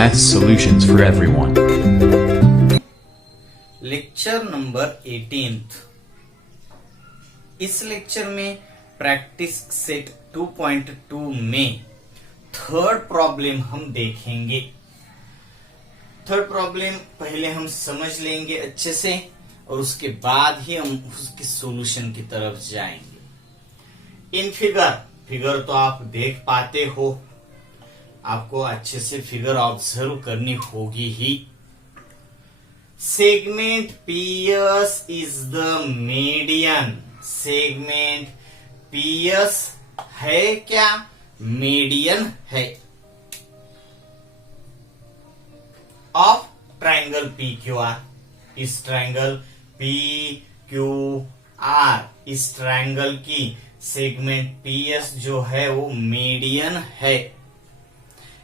Math solutions for everyone. Lecture number 18। इस lecture में practice set 2.2 में थर्ड प्रॉब्लम हम देखेंगे। थर्ड प्रॉब्लम पहले हम समझ लेंगे अच्छे से और उसके बाद ही हम उसके सॉल्यूशन की तरफ जाएंगे। इन फिगर तो आप देख पाते हो, आपको अच्छे से फिगर ऑब्जर्व करनी होगी ही। Segment PS is the median. Segment PS है क्या? मीडियन है of triangle P Q R. इस ट्रायंगल पी क्यू आर, इस ट्रायंगल की सेगमेंट पीएस जो है वो मीडियन है।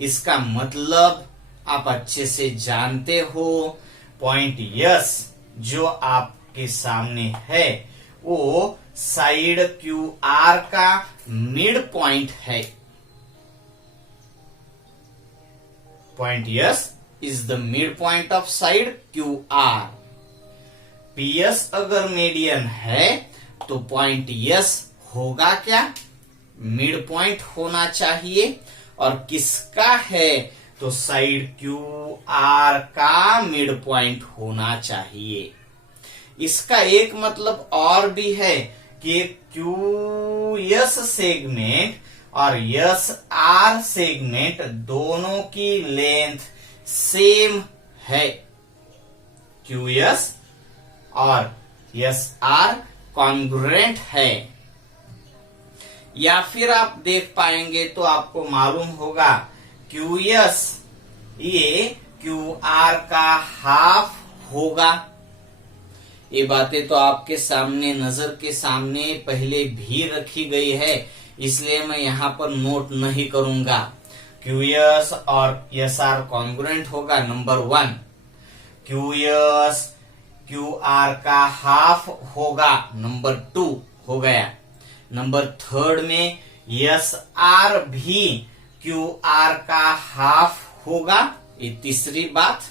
इसका मतलब आप अच्छे से जानते हो, पॉइंट यस जो आपके सामने है वो साइड क्यू आर का मिड पॉइंट है। Point yes is the mid point of side Q R. PS अगर मीडियन है तो पॉइंट यस होगा क्या? मिड पॉइंट होना चाहिए। और किसका है? तो साइड क्यू आर का मिड पॉइंट होना चाहिए। इसका एक मतलब और भी है कि क्यू एस सेगमेंट और एस आर सेगमेंट दोनों की लेंथ सेम है। क्यू एस और एस आर कॉन्ग्रुएंट है। या फिर आप देख पाएंगे तो आपको मालूम होगा क्यू एस ये क्यू आर का हाफ होगा। ये बातें तो आपके सामने नजर के सामने पहले भी रखी गई है, इसलिए मैं यहाँ पर नोट नहीं करूंगा। क्यू एस और एस आर कॉन्ग्रुएंट होगा number 1। Q S Q R का हाफ होगा नंबर 2 हो गया। नंबर 3 में एस आर भी क्यू आर का हाफ होगा, ये तीसरी बात।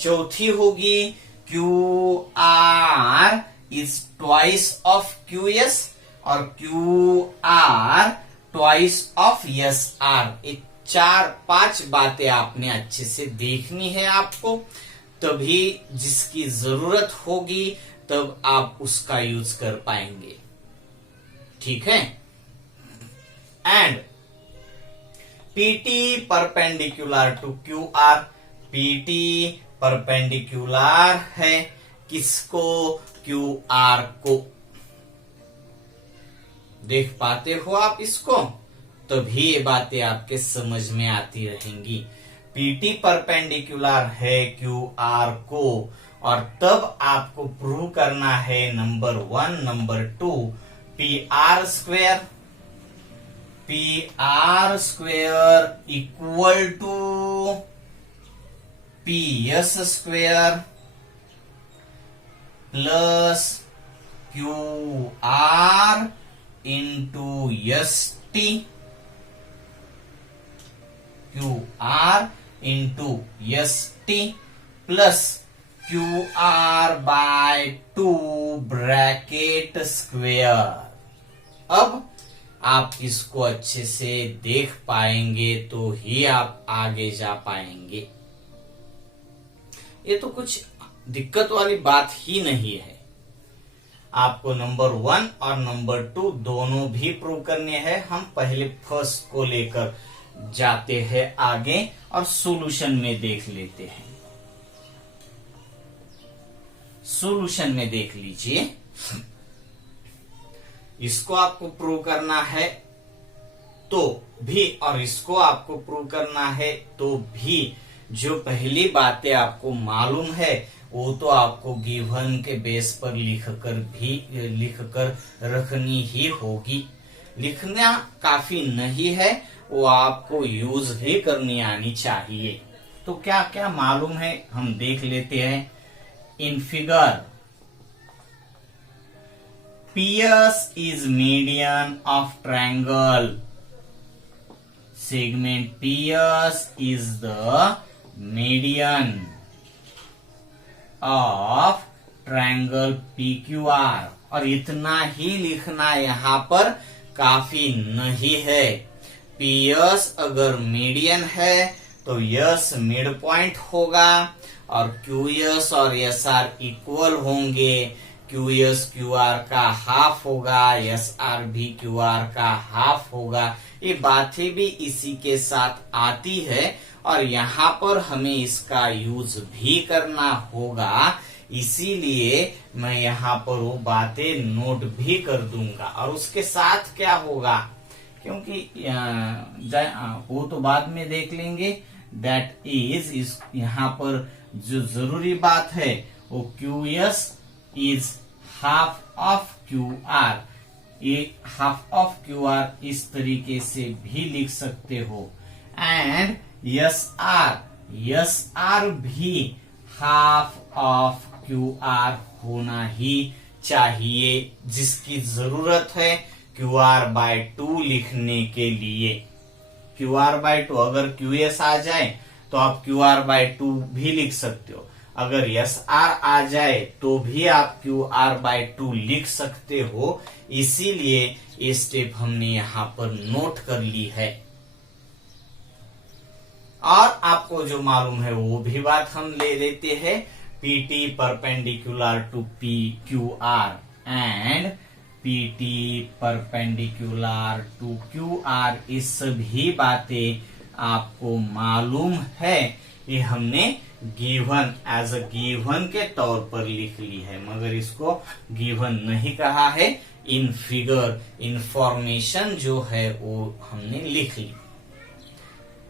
चौथी होगी Q R is twice of Q S और Q R twice of S R. ये 4-5 बातें आपने अच्छे से देखनी है आपको, तभी जिसकी जरूरत होगी तब आप उसका यूज कर पाएंगे। ठीक है। And PT perpendicular to Q R. PT perpendicular है किसको? क्यू आर को। देख पाते हो आप इसको? तभी ये बातें आपके समझ में आती रहेंगी। पीटी परपेंडिकुलर है क्यू आर को और तब आपको प्रूव करना है number 1, number 2 P R square equal to P S square plus Q R into S T. Q R into S T plus Q R by 2 bracket square. अब आप इसको अच्छे से देख पाएंगे तो ही आप आगे जा पाएंगे। ये तो कुछ दिक्कत वाली बात ही नहीं है। आपको नंबर 1 और नंबर 2 दोनों भी प्रूव करने हैं। हम पहले फर्स्ट को लेकर जाते हैं आगे और सॉल्यूशन में देख लेते हैं। सॉल्यूशन में देख लीजिए। इसको आपको प्रूव करना है तो भी और इसको आपको प्रूव करना है तो भी जो पहली बातें आपको मालूम है वो तो आपको गिवन के बेस पर लिखकर रखनी ही होगी। लिखना काफी नहीं है, वो आपको यूज भी करनी आनी चाहिए। तो क्या क्या मालूम है हम देख लेते हैं। In figure PS is median of triangle. Segment PS is the median of triangle PQR। और इतना ही लिखना यहाँ पर काफी नहीं है। PS अगर मीडियन है तो S मिड पॉइंट होगा और QS और SR इक्वल होंगे। QS QR का हाफ होगा, SR भी QR का हाफ होगा। ये बातें भी इसी के साथ आती है और यहाँ पर हमें इसका यूज भी करना होगा, इसीलिए मैं यहाँ पर वो बातें नोट भी कर दूंगा। और उसके साथ क्या होगा, क्योंकि वो तो बाद में देख लेंगे। दैट इज यहाँ पर जो जरूरी बात है वो QS is half of QR। ये हाफ ऑफ QR इस तरीके से भी लिख सकते हो। एंड SR भी हाफ ऑफ QR होना ही चाहिए, जिसकी जरूरत है QR/2 लिखने के लिए। QR/2 अगर QS आ जाए तो आप QR/2 भी लिख सकते हो। अगर SR आ जाए तो भी आप QR/2 लिख सकते हो। इसीलिए ये स्टेप हमने यहाँ पर नोट कर ली है। और आपको जो मालूम है वो भी बात हम ले लेते हैं। PT perpendicular to PQR and PT perpendicular to QR, ये सभी बातें आपको मालूम है। ये हमने गिवन एज अ गिवन के तौर पर लिख ली है, मगर इसको गिवन नहीं कहा है। इन फिगर इंफॉर्मेशन जो है वो हमने लिख ली।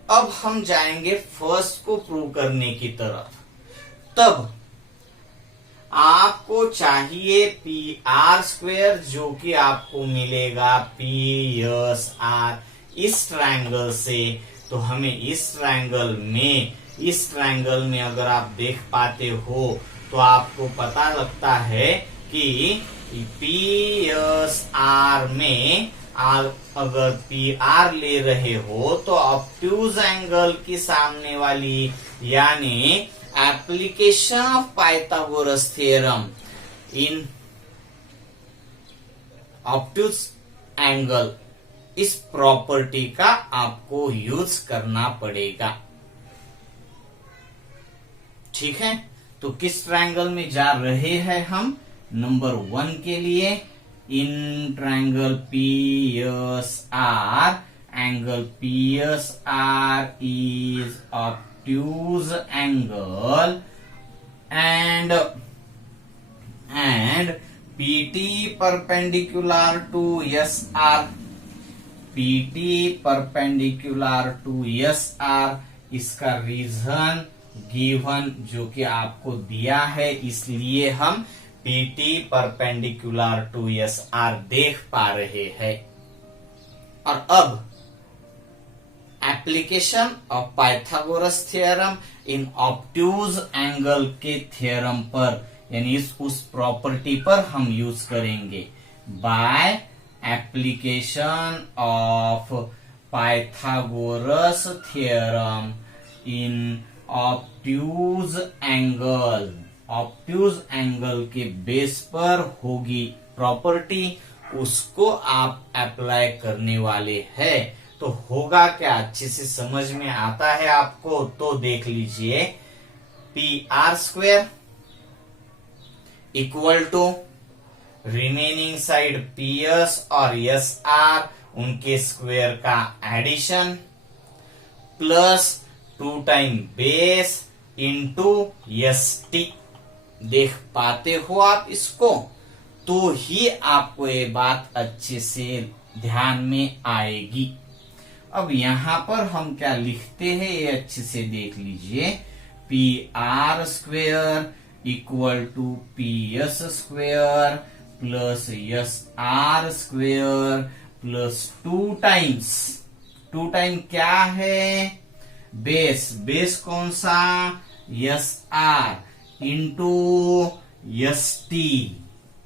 अब हम जाएंगे फर्स्ट को प्रूव करने की तरफ। तब आपको चाहिए PR² जो कि आपको मिलेगा PSR इस ट्रायंगल से। तो हमें इस ट्रायंगल में अगर आप देख पाते हो तो आपको पता लगता है कि PSR में अगर PR ले रहे हो तो ऑब्ट्यूज एंगल की सामने वाली यानी application of Pythagoras theorem in obtuse angle, इस प्रॉपर्टी का आपको यूज करना पड़ेगा। ठीक है, तो किस ट्रायंगल में जा रहे हैं हम? नंबर 1 के लिए in triangle PSR, angle PSR is obtuse angle and PT perpendicular to SR, PT perpendicular to SR, इसका रीजन गिवन जो कि आपको दिया है, इसलिए हम PT परपेंडिकुलर टू SR देख पा रहे हैं। और अब application of Pythagoras theorem in obtuse angle के थ्योरम पर, यानी उस प्रॉपर्टी पर हम यूज करेंगे। By application of Pythagoras theorem in obtuse angle, obtuse angle के बेस पर होगी प्रॉपर्टी, उसको आप अप्लाई करने वाले हैं। तो होगा क्या, अच्छे से समझ में आता है आपको? तो देख लीजिए, PR² equal to remaining side PS और SR उनके स्क्वायर का addition plus 2 time base into ST। देख पाते हो आप इसको? तो ही आपको ये बात अच्छे से ध्यान में आएगी। अब यहां पर हम क्या लिखते हैं ये अच्छे से देख लीजिए। PR² equal to PS² plus SR² plus 2 time क्या है? बेस कौन सा? SR into ST।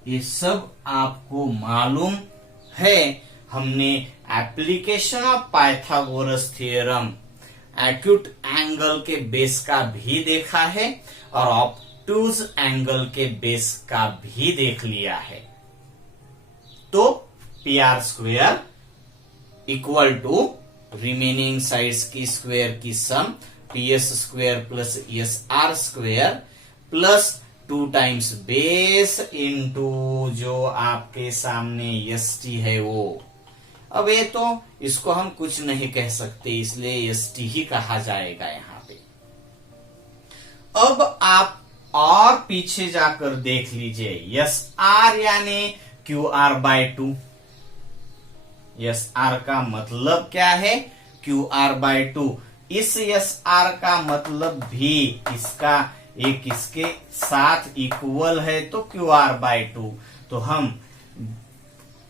ये सब आपको मालूम है। हमने application of Pythagoras theorem acute angle के बेस का भी देखा है और ऑब्टूज एंगल के बेस का भी देख लिया है। तो P R square equal to remaining sides की स्क्वायर की sum P S square plus S R square plus 2 times base into जो आपके सामने एस टी है वो। अब ये तो इसको हम कुछ नहीं कह सकते, इसलिए एस टी ही कहा जाएगा यहां पे। अब आप और पीछे जाकर देख लीजिए, एस आर यानी Q R by 2। S R का मतलब क्या है? Q R by 2। इस एस आर का मतलब भी इसका एक इसके साथ इक्वल है, तो क्यू आर बाय 2। तो हम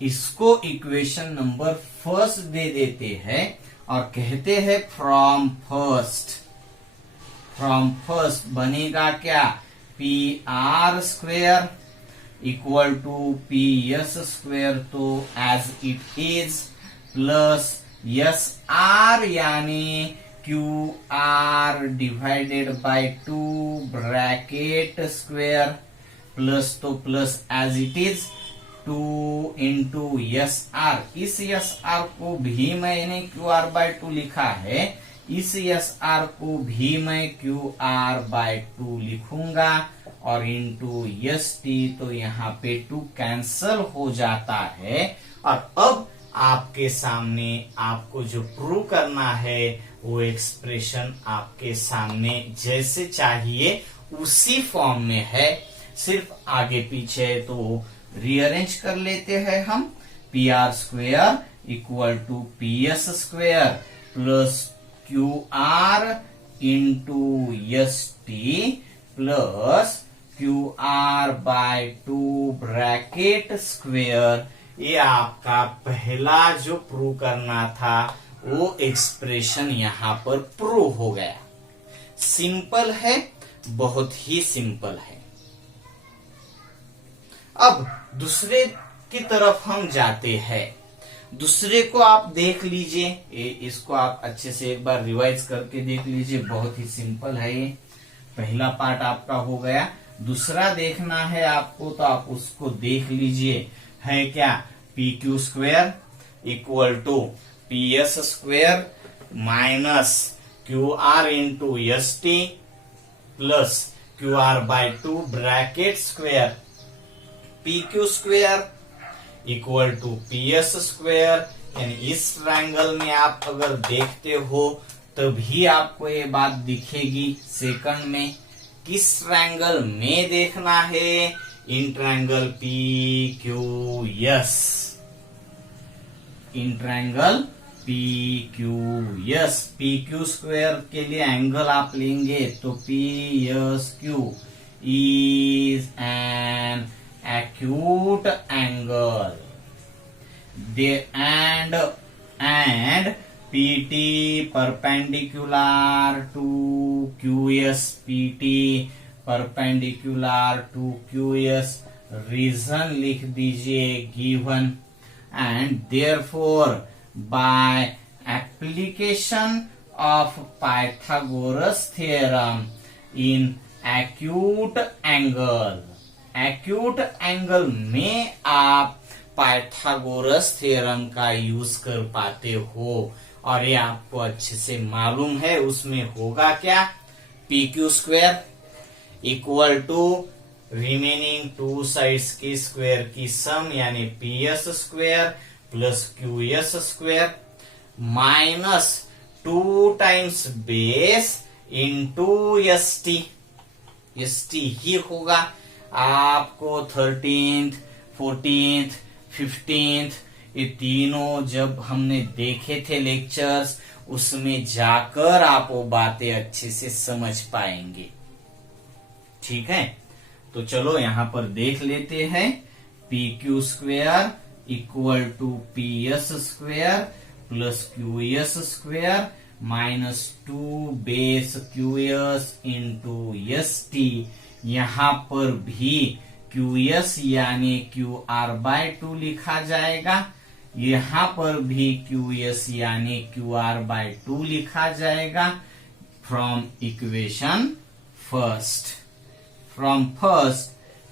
इसको इक्वेशन नंबर फर्स्ट दे देते हैं और कहते हैं फ्रॉम फर्स्ट बनेगा क्या? P R square equal to P S square, तो as it is, plus S R यानी Q R divided by 2 bracket square, plus तो plus as it is 2 into S R. इस एस आर को भी मैंने Q R by 2 लिखा है, इस एस आर को भी मैं क्यू आर बाय 2 लिखूंगा और इंटू एस टी, तो यहाँ पे 2 कैंसल हो जाता है। और अब आपके सामने आपको जो प्रूव करना है वो एक्सप्रेशन आपके सामने जैसे चाहिए उसी फॉर्म में है, सिर्फ आगे पीछे तो रीअरेंज कर लेते हैं हम। P R square equal to P S square plus Q R into S T plus Q R by 2 bracket square. ये आपका पहला जो प्रूव करना था वो एक्सप्रेशन यहां पर प्रूव हो गया। सिंपल है, बहुत ही सिंपल है। अब दूसरे की तरफ हम जाते हैं। दूसरे को आप देख लीजिए, इसको आप अच्छे से एक बार रिवाइज करके देख लीजिए, बहुत ही सिंपल है ये। पहला पार्ट आपका हो गया, दूसरा देखना है आपको तो आप उसको देख लीजिए। है क्या? P Q square equal to P S square minus Q R into S T plus Q R by 2 bracket square. P Q square equal to P S square, यानी इस ट्रायंगल में आप अगर देखते हो तभी आपको ये बात दिखेगी। सेकंड में किस ट्रायंगल में देखना है? In triangle P Q S, in triangle P Q S. P Q square के लिए एंगल आप लेंगे तो P S Q is an acute angle, and PT perpendicular to QS, PT perpendicular to QS, reason लिख दीजिए given, and therefore by application of Pythagoras theorem in acute angle, acute angle में आप Pythagoras theorem का use कर पाते हो और ये आपको अच्छे से मालूम है। उसमें होगा क्या? P Q square equal to remaining 2 sides की स्क्वायर की सम, यानी P S square plus Q S square minus 2 times base into S T. S T ही होगा। आपको 13th, 14th, 15th ये तीनों जब हमने देखे थे लेक्चर्स, उसमें जाकर आप वो बातें अच्छे से समझ पाएंगे। ठीक है, तो चलो यहां पर देख लेते हैं। P Q square equal to P S square plus Q S square minus 2 base Q S into S T. यहां पर भी क्यू एस यानी क्यू आर बाय 2 लिखा जाएगा, यहां पर भी QS यानी QR/2 लिखा जाएगा from equation first. From first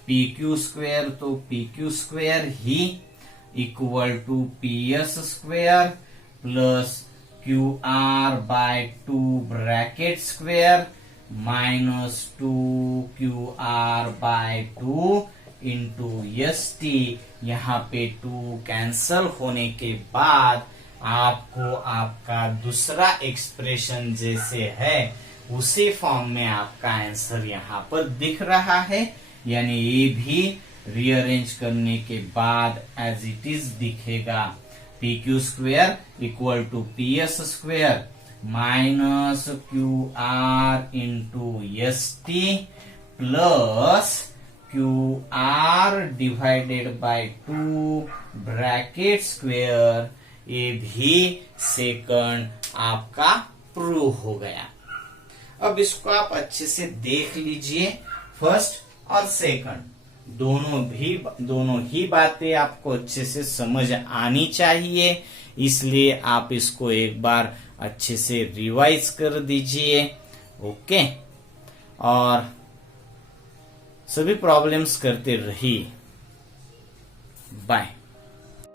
PQ square, तो PQ स्क्वायर ही equal to PS square plus QR/2 bracket square minus 2QR/2 into ST। यहाँ पे 2 कैंसल होने के बाद आपको आपका दूसरा एक्सप्रेशन जैसे है उसी फॉर्म में आपका आंसर यहाँ पर दिख रहा है, यानी ये भी रीअरेंज करने के बाद एज इट इज दिखेगा। PQ square equal to PS square minus QR into ST plus QR divided by 2 bracket square, ये भी सेकंड आपका प्रूव हो गया। अब इसको आप अच्छे से देख लीजिए, फर्स्ट और सेकंड दोनों ही बातें आपको अच्छे से समझ आनी चाहिए, इसलिए आप इसको एक बार अच्छे से रिवाइज कर दीजिए। ओके, और सभी प्रॉब्लम्स करते रहिए। बाय।